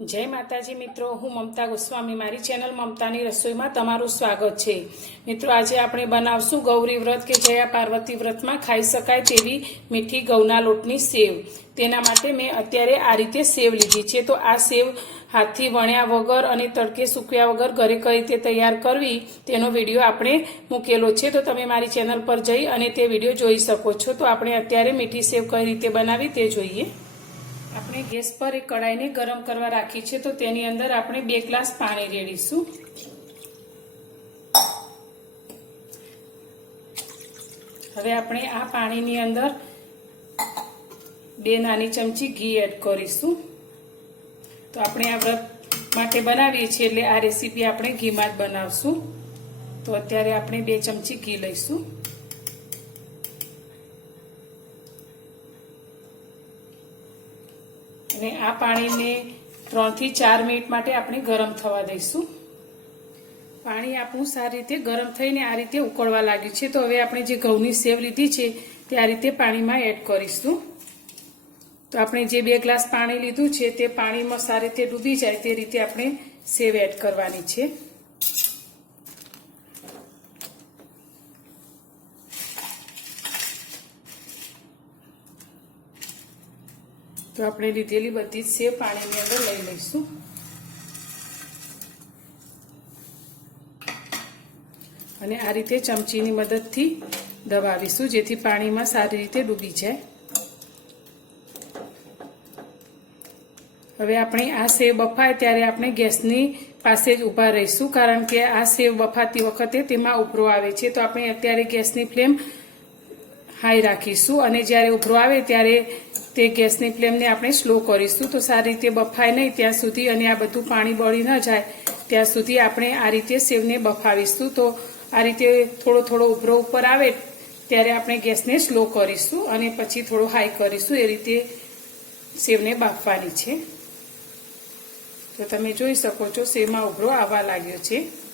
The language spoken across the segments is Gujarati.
જય માતાજી મિત્રો, હું મમતા ગોસ્વામી. મારી ચેનલ મમતાની રસોઈમાં તમારું સ્વાગત છે. મિત્રો, આજે આપણે બનાવશું ગૌરી વ્રત કે જયા પાર્વતી વ્રતમાં ખાઈ શકાય તેવી મીઠી ઘઉંના લોટની સેવ. તેના માટે મેં અત્યારે આ રીતે સેવ લીધી છે. તો આ સેવ હાથથી વણ્યા વગર અને તડકે સૂક્યા વગર ઘરે કઈ રીતે તૈયાર કરવી તેનો વીડિયો આપણે મૂકેલો છે. તો તમે મારી ચેનલ પર જઈ અને તે વીડિયો જોઈ શકો છો. તો આપણે અત્યારે મીઠી સેવ કઈ રીતે બનાવી તે જોઈએ. આપણે ગેસ પર એક કડાઈને ગરમ કરવા રાખી છે, તો તેની અંદર આપણે બે ગ્લાસ પાણી રેડીશું. હવે આપણે આ પાણીની અંદર બે નાની ચમચી ઘી એડ કરીશું. તો આપણે આ વ્રત માટે બનાવીએ છીએ, એટલે આ રેસીપી આપણે ઘીમાં જ બનાવશું. તો અત્યારે આપણે બે ચમચી ઘી લઈશું. અને આ પાણીને ત્રણથી ચાર મિનિટ માટે આપણે ગરમ થવા દઈશું. પાણી આપણું સારી રીતે ગરમ થઈને આ રીતે ઉકળવા લાગ્યું છે. તો હવે આપણે જે ઘઉંની સેવ લીધી છે, તે આ રીતે પાણીમાં એડ કરીશું. તો આપણે જે બે ગ્લાસ પાણી લીધું છે, તે પાણીમાં સારી રીતે ડૂબી જાય તે રીતે આપણે સેવ એડ કરવાની છે. તો આપણે લીધેલી બધી જ સેવ પાણીની અંદર લઈ લઈશું. અને આ રીતે ચમચીની મદદથી દબાવીશું, જેથી પાણીમાં સારી રીતે ડૂબી જાય. હવે આપણે આ સેવ બફાય ત્યારે આપણે ગેસની પાસે જ ઊભા રહીશું, કારણ કે આ સેવ બફાતી વખતે તેમાં ઉભરો આવે છે. તો આપણે અત્યારે ગેસની ફ્લેમ હાઈ રાખીશું. અને જ્યારે ઉભરો આવે ત્યારે તે ગેસની ફ્લેમને આપણે સ્લો કરીશું. તો સારી રીતે બફાય નહીં ત્યાં સુધી અને આ બધું પાણી બળી ન જાય ત્યાં સુધી આપણે આ રીતે સેવને બફાવીશું. તો આ રીતે થોડો થોડો ઉભરો ઉપર આવે ત્યારે આપણે ગેસને સ્લો કરીશું અને પછી થોડો હાઈ કરીશું. એ રીતે સેવને બાફવાની છે. તો તમે જોઈ શકો છો, સેવમાં ઉભરો આવવા લાગ્યો છે.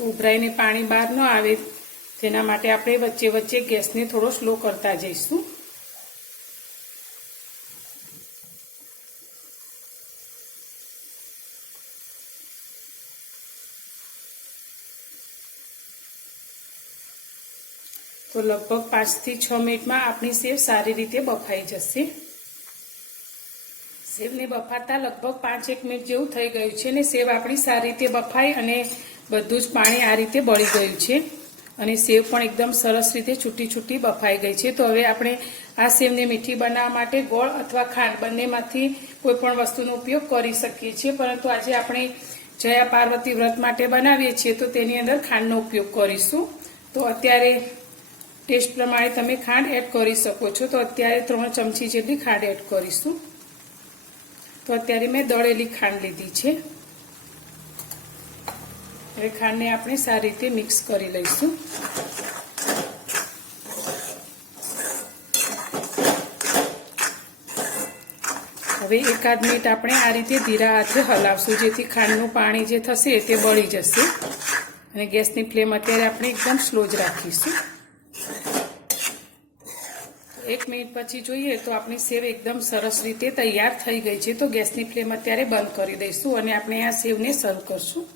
ઉભરાઈને પાણી બહાર ન આવે. તેના માટે આપણે વચ્ચે વચ્ચે ગેસને થોડો સ્લો કરતા જઈશું. તો લગભગ પાંચથી છ મિનિટમાં આપણી સેવ સારી રીતે બફાઈ જશે. સેવને બફાતા લગભગ પાંચ એક મિનિટ જેવું થઈ ગયું છે ને સેવ આપણી સારી રીતે બફાઈ અને બધું જ પાણી આ રીતે બળી ગયું છે. અને સેવ પણ એકદમ સરસ રીતે છૂટી છૂટી બફાઈ ગઈ છે. તો હવે આપણે આ સેવને મીઠી બનાવવા માટે ગોળ અથવા ખાંડ બંનેમાંથી કોઈ પણ વસ્તુનો ઉપયોગ કરી શકીએ છીએ. પરંતુ આજે આપણે જયા પાર્વતી વ્રત માટે બનાવીએ છીએ તો તેની અંદર ખાંડનો ઉપયોગ કરીશું. તો અત્યારે ટેસ્ટ પ્રમાણે તમે ખાંડ એડ કરી શકો છો. તો અત્યારે ત્રણ ચમચી જેટલી ખાંડ એડ કરીશું. તો અત્યારે મેં દળેલી ખાંડ લીધી છે. હવે ખાંડને આપણે સારી રીતે મિક્સ કરી લઈશું. હવે એકાદ મિનિટ આપણે આ રીતે ધીરા હાથે હલાવશું, જેથી ખાંડનું પાણી જે થશે તે બળી જશે. અને ગેસની ફ્લેમ અત્યારે આપણે એકદમ સ્લો જ રાખીશું. એક મિનિટ પછી જોઈએ તો આપણી સેવ એકદમ સરસ રીતે તૈયાર થઈ ગઈ છે. તો ગેસની ફ્લેમ અત્યારે બંધ કરી દઈશું અને આપણે આ સેવને સર્વ કરશું.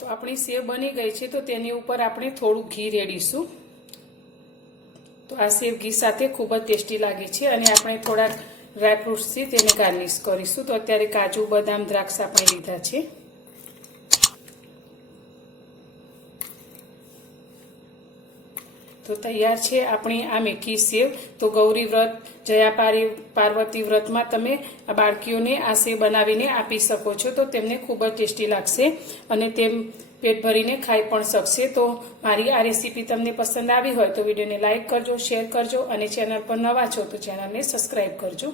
તો આપણી સેવ બની ગઈ છે તો તેની ઉપર આપણે થોડું ઘી રેડીશું. તો આ સેવ ઘી સાથે ખૂબ જ ટેસ્ટી લાગે છે અને આપણે થોડાક ડ્રાયફ્રૂટ્સથી તેને ગાર્નિશ કરીશું. તો અત્યારે કાજુ, બદામ, દ્રાક્ષ આપણે લીધા છે. તો તૈયાર છે આપણી આ મીઠી સેવ. તો ગૌરી વ્રત જયા પારી પાર્વતી વ્રતમાં તમે આ બાળકીઓને આ સેવ બનાવીને આપી શકો છો. તો તેમને ખૂબ જ ટેસ્ટી લાગશે અને તેમ પેટ ભરીને ખાઈ પણ શકશે. તો મારી આ રેસીપી તમને પસંદ આવી હોય તો વિડીયોને લાઇક કરજો, શેર કરજો અને ચેનલ પર નવા છો તો ચેનલને સબસ્ક્રાઈબ કરજો.